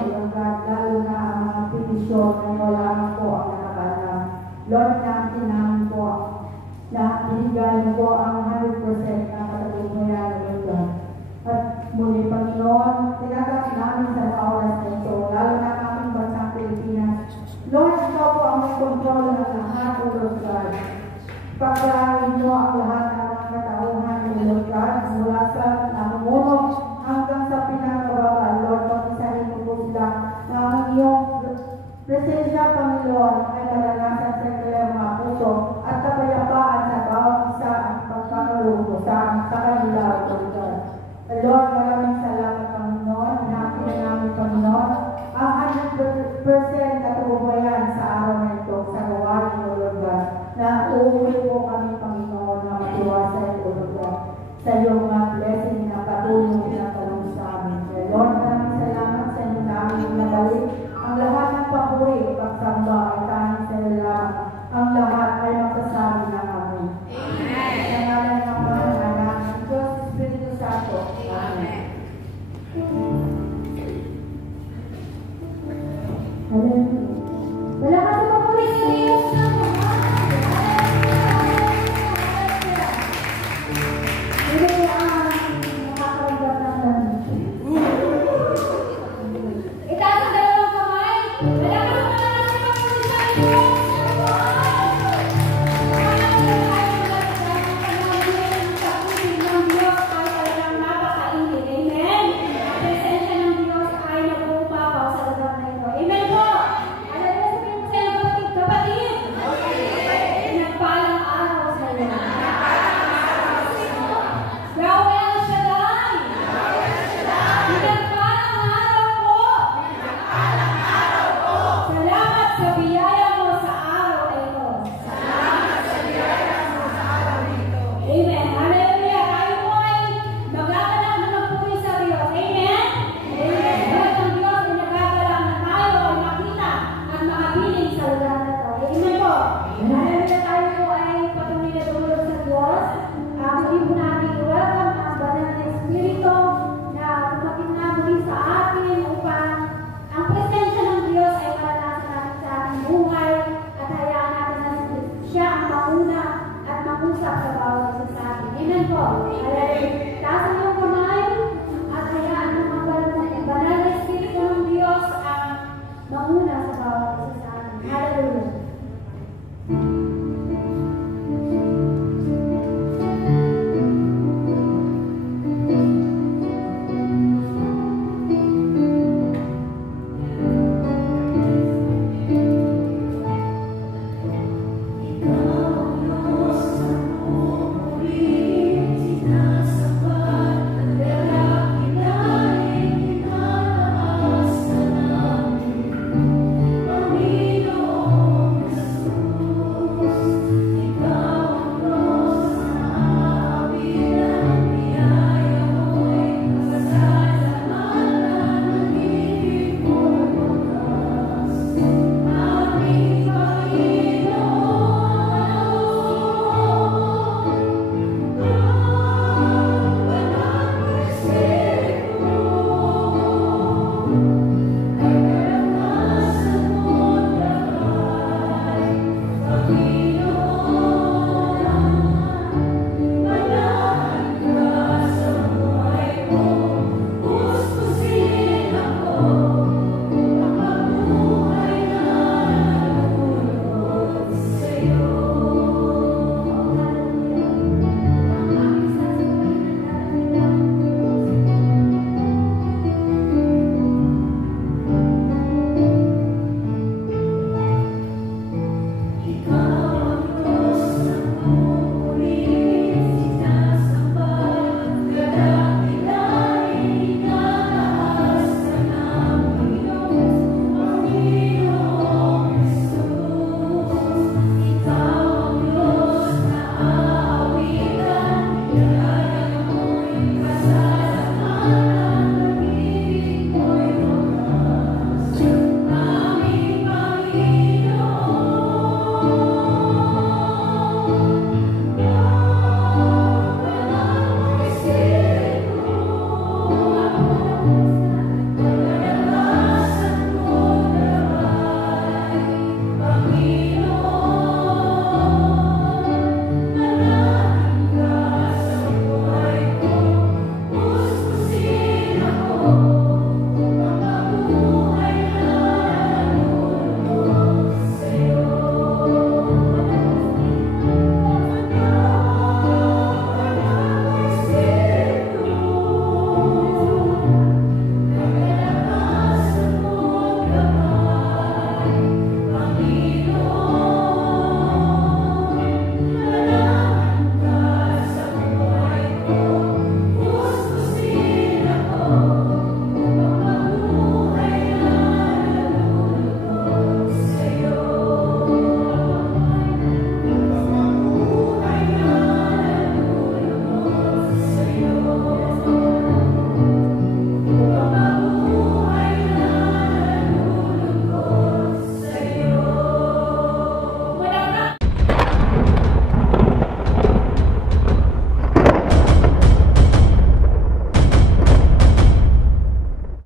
O Lord God, lalo na ang mga petisyon na ito lamang po ang nakatanang. Lord, natin namin po na binigyan po ang 100% na katutungyan, O Lord God. At muli, Panginoon, tinatanggap namin sa oras na ito, lalo na ang aming bansang Pilipinas. Lord, ikaw po ang may kontrol ng lahat, O Lord God. Pagkain mo ang lahat ng mga katauhan, O Lord God, mula sa namumuno hanggang sa pinakababa. Lord, pag-isahin mo po sila na ang iyong presensya, Panginoon, ay kalalasan sa kanilang mga puso at kapayapaan sa bawat isa ang pagkakaluto sa kanila, O Lord God. Lord, maraming salamat, Panginoon. Natin na namin, Panginoon, ang 100% katubayan sa araw na ito, sa gawain, O Lord God, na uuwi po kami, Panginoon, na matiwasay, O Lord God, sa iyong mga blessing na patuloy na talong sa amin. Lord, maraming salamat sa inyo namin nabalik. Ang lahat ng papuri o pagsamba ay tanging sa iyo lamang. Ang lahat ay magsasabi ng amin. Amen. Sa ngalan ng Ama, ng Anak, ng Diyos, Espiritu Santo. Amen. Hallelujah.